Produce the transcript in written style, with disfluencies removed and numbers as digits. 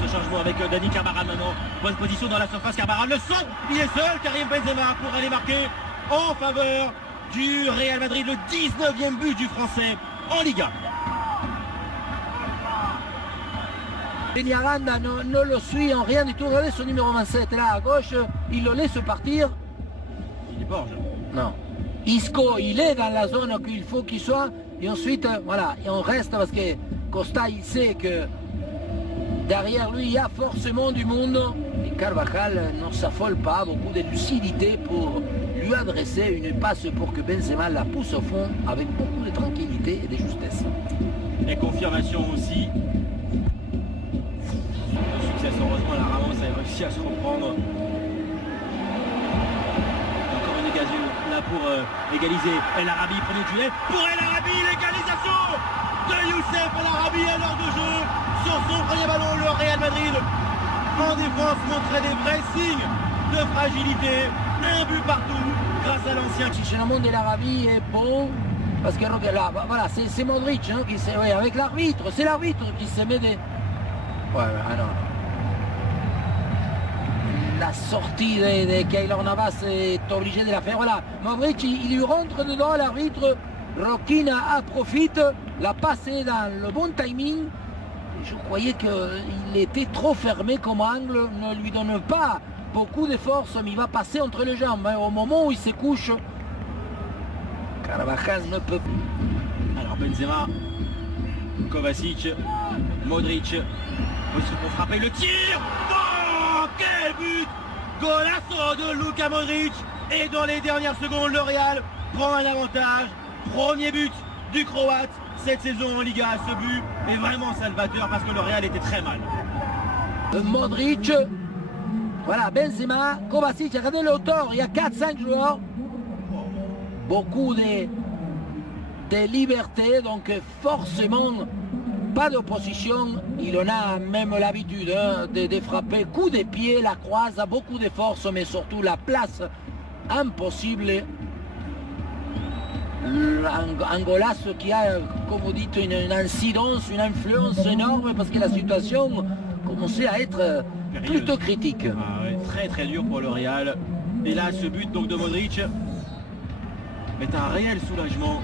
Ce changement avec Dani Carvajal maintenant. Bonne position dans la surface, Carvajal le centre. Il est seul, Karim Benzema pour aller marquer en faveur du Real Madrid. Le 19e but du Français en Liga. Peñaranda ne le suit en rien du tout. Regardez son numéro 27 là à gauche, il le laisse partir. Il est Borges. Non. Isco, il est dans la zone qu'il faut qu'il soit. Et ensuite, voilà, et on reste parce que Costa, il sait que derrière lui, il y a forcément du monde. Et Carvajal ne s'affole pas, beaucoup de lucidité pour lui adresser une passe pour que Benzema la pousse au fond avec beaucoup de tranquillité et de justesse. Et confirmation aussi. Le succès, heureusement, la Ramos a réussi à se reprendre. Encore une occasion là pour égaliser El Arabi, premier duel pour El Arabi, l'égalisation de Youssef El Arabi à l'heure de jeu sur son premier ballon. Le Real Madrid en défense montrait des vrais signes de fragilité. Un but partout grâce à l'ancien. Le monde de l'Arabie est bon parce que là, voilà, c'est Modric hein, qui s'est, ouais, avec l'arbitre, c'est l'arbitre qui se met des. Ouais, alors. La sortie de Keylor Navas est obligé de la faire. Voilà, Modric, il lui rentre dedans, l'arbitre. Roquina profite, la passe est dans le bon timing. Je croyais qu'il était trop fermé comme angle, ne lui donne pas beaucoup de force, mais il va passer entre les jambes. Au moment où il se couche, Carvajal ne peut plus. Alors Benzema, Kovacic, Modric, pour frapper le tir. Oh, quel but! Golasso de Luka Modric. Et dans les dernières secondes, le Real prend un avantage. Premier but du Croate cette saison en Liga. Ce but est vraiment salvateur parce que le Real était très mal. Modric, voilà, Benzema, Kovacic, regardez le hauteur, il y a 4-5 joueurs. Beaucoup de liberté, donc forcément pas d'opposition. Il en a même l'habitude hein, de frapper coup de pied, la croise, a beaucoup de force, mais surtout la place impossible. Un golasso qui a, comme vous dites, une incidence, une influence énorme parce que la situation commençait à être plutôt critique. Ah ouais, très très dur pour le Real. Et là, ce but donc de Modric est un réel soulagement